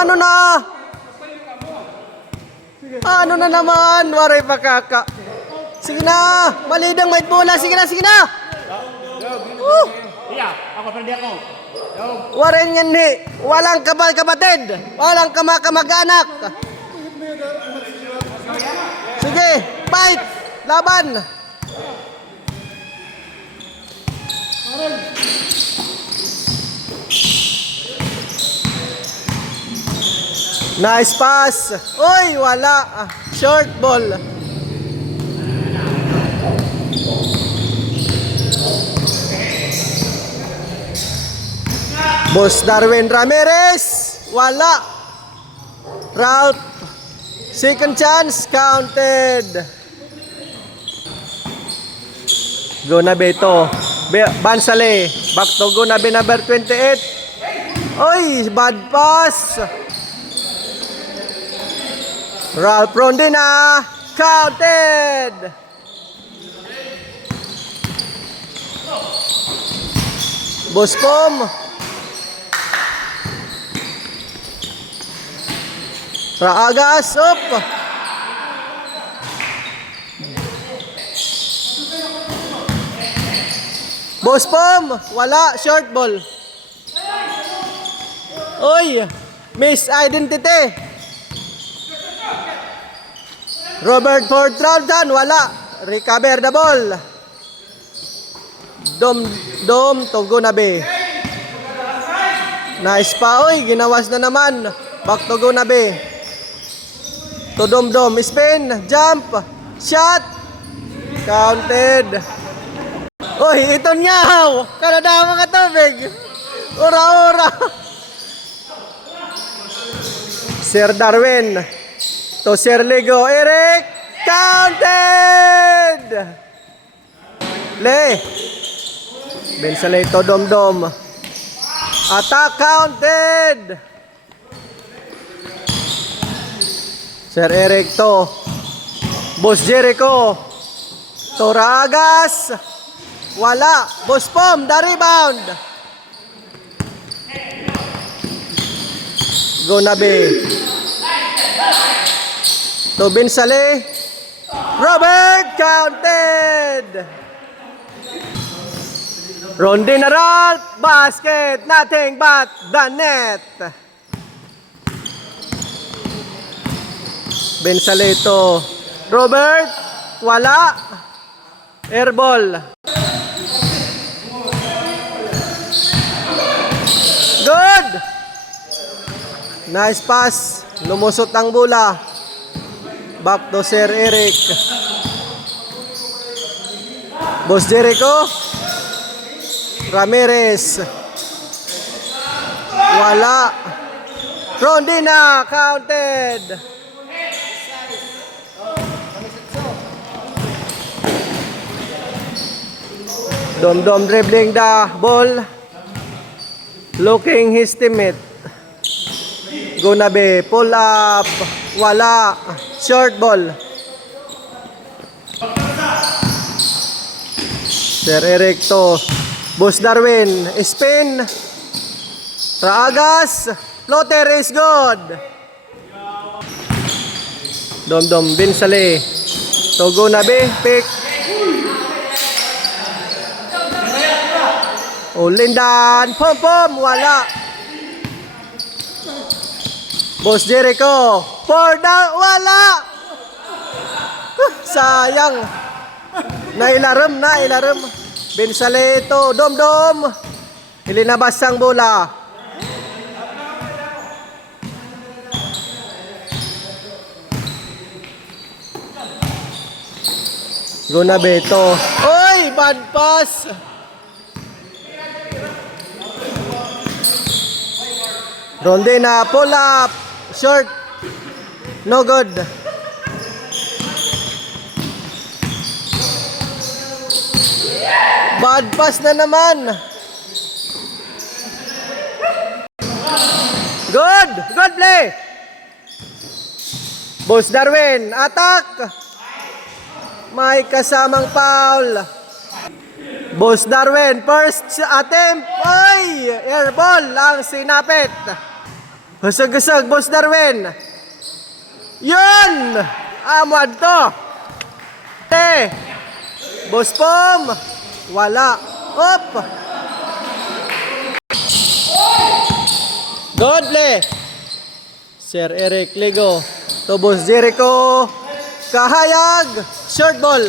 Ano na? Ano na naman? Waray pakaka. Sige na. Malidang may bola. Sige na, sige na. Iya, ako pwede ako. Waray yan ni. Walang kapatid. Walang kamag-anak. Sige, fight. Laban. Nice pass. Uy, wala. Short ball. Boss Darwin Ramirez. Wala. Route. Second chance. Counted. Gonabe to. Bansale. Back to Gonabe number 28. Uy, bad pass. Ralph Rondina, counted. Bospom. Raagas, up. Bospom, wala, short ball. Oy, miss identity. Robert Fortran, wala. Recover the ball. Dom, Togo na be. Nice pa, oy. Ginawas na naman. Back to go na be. To Dom, spin, jump, shot. Counted. Oy, ito nyaw. Kanadama ka tubig. Ora. Sir Darwin. To Sir Lego, Eric, counted! Le. Bensale to Dom. Attack counted! Sir Eric to. Boss Jericho. To Ragas. Wala. Boss Pom, the rebound. Gonabe. To Bensale. Robert, counted. Rondin Ralph, basket, nothing but the net. Bensale to Robert, wala. Airball. Good. Nice pass. Lumusot ang bola. Back to Sir Eric. Boss Jericho. Ramirez. Wala. Rondina, counted. Dom dribbling the ball. Looking his teammate. Gonabe, pull up. Wala. Short ball. Sir Eric to Boss Darwin. Spin. Raagas. Floater is good. Dom Bensale. Togo na be. Pick. Lindan. Pom. Wala. Boss Jericho. For down. Wala. Sayang. Nailaram. Bensale to. Dom. Ilinabas ang bola. Gonabe to. Oy, bad pass. Rondina, pull up. Short. No good. Bad pass na naman. Good play. Boss Darwin, attack. May kasamang foul. Boss Darwin, first attempt. Ay, airball ang sinapit. Husag-husag, Boss Darwin. Yun! Amad to. Boss Pom. Wala. Op. Good play. Sir Eric Ligo. To Boss Jericho. Kahayag. Short ball.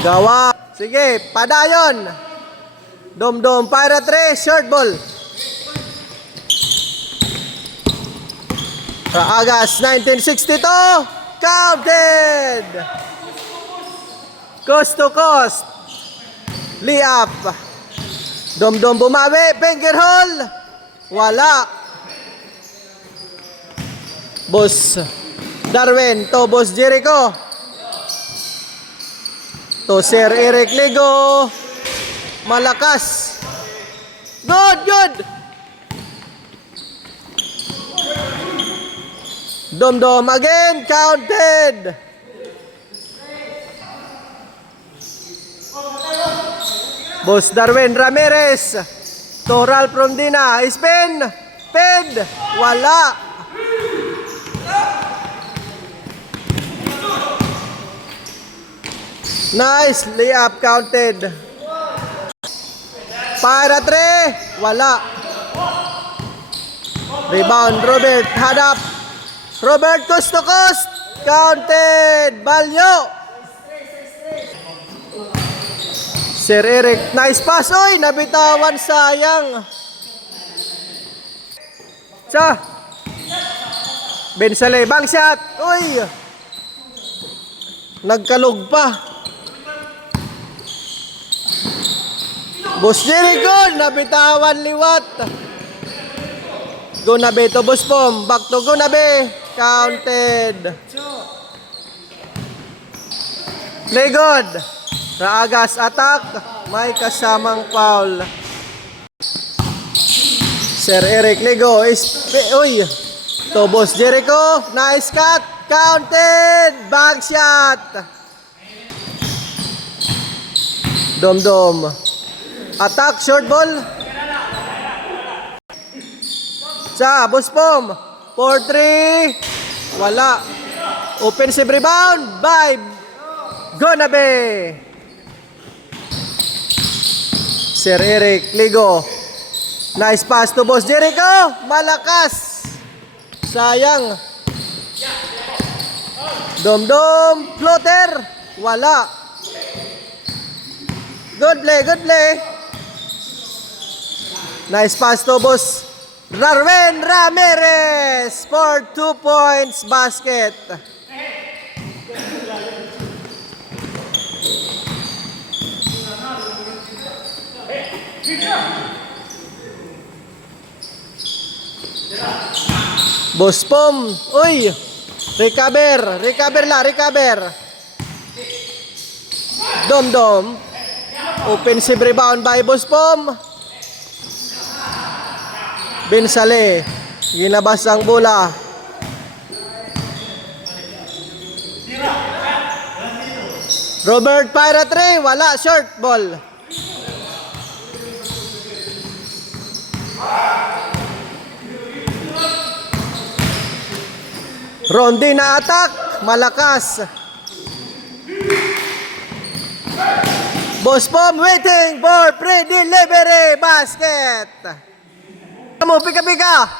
Gawa. Sige, padayon. Dom-dom, para 3, short ball. Agas, 1962. Counted. Coast to coast. Layup. Dom-dom bumawi. Finger hole. Wala. Boss Darwin to Boss Jericho. To Sir Eric Ligo. Malakas. Good, good. Dom-dom again. Counted. Boss Darwin Ramirez. To Ralph Romdina. Spin. Ped. Wala. Nice. Layup counted. Para 3. Wala. Rebound. Robert. Hadap. Robert coast to coast. Counted. Balyo. Sir Eric. Nice pass. Oy, nabitawan, sayang. Bensale. Bang shot. Uy. Nagkalog pa. Boss Jericho, nabitawan liwat. Gunabe to Boss Pom. Back to Gunabe. Counted. Play good. Raagas attack. May kasamang foul. Sir Eric Ligo is... Uy. To Boss Jericho. Nice cut. Counted. Back shot. Dom-dom. Attack, short ball. Boss Pom. 4-3. Wala. Offensive rebound by Gunabe. Sir Eric Ligo. Nice pass to Boss Jericho. Malakas. Sayang. Dom-dom. Floater. Wala. Good play, good play. Nice pass to Boss Darwin Ramirez for 2 points basket. Boss Pom. Uy. Recover. Dom-dom. Offensive rebound by Boss Pom. Bensale. Ginabas ang bola. Robert para 3. Wala. Short ball. Rondi na attack. Malakas. Boss Pom waiting for pre-delivery basket. Pika-pika.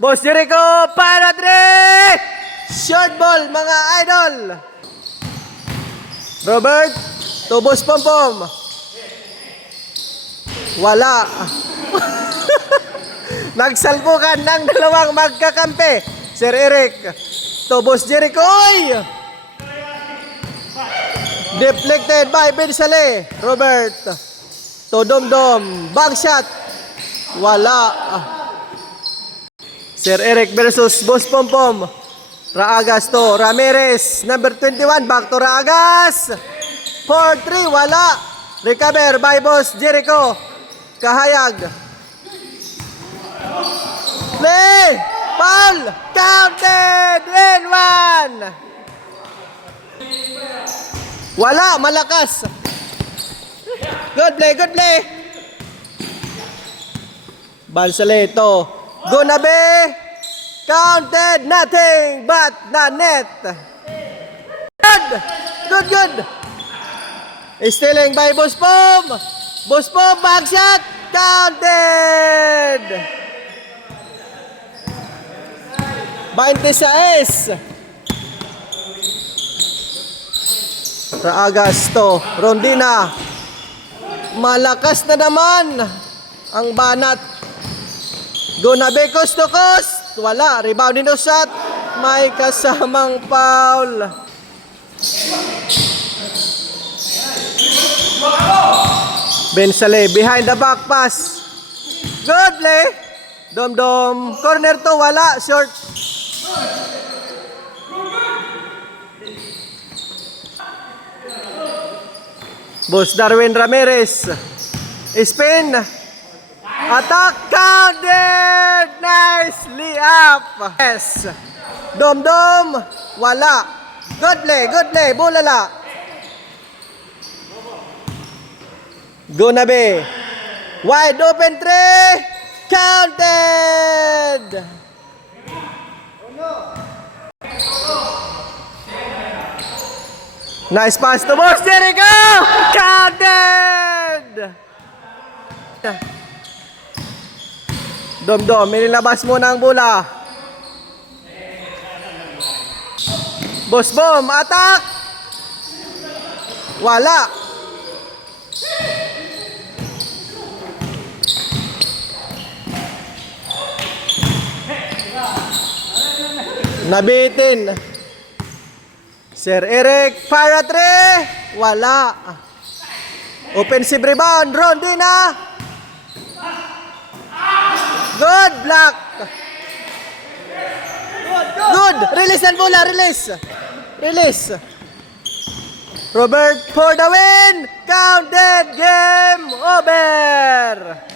Boss Jericho para 3. Short ball, mga idol. Robert to Boss Pom. Wala. Nagsalpukan ng dalawang magkakampi. Sir Eric to Boss Jericho. Oy! Deflected by Bensale. Robert to Dom-dom. Back shot. Wala. Sir Eric versus Boss Pom. Raagas to Ramirez. Number 21. Back to Raagas. 4-3. Wala. Recover by Boss Jericho. Kahayag. Play. Foul. Counted. In 1. Wala, malakas. Good play, good play. Bansalito. Gunabe. Counted, nothing but the net. Good, good, good. Stealing by Buspom. Buspom, back shot. Counted. 26. Raagasto, Rondina. Malakas na naman ang banat. Gunabe, coast to coast. Wala, rebounding no shot. May kasamang foul. Bensale, behind the back pass. Good play. Dom-dom. Corner to, wala. Short. Boss Darwin Ramirez. Spin. Attack counted. Nicely up. Yes. Dom-dom. Wala. Good play, good play. Bulala. Gunabe. Wide open three. Counted. Nice pass to Boss Jericho. Counted. Dom-dom, minilabas muna ang bola. Boss Bom, attack. Wala. Nabitin. Sir Eric, para 3. Wala. Offensive rebound, Rondina. Good block. Good. Release ang bola, release. Release. Robert for the win. Counted, game over.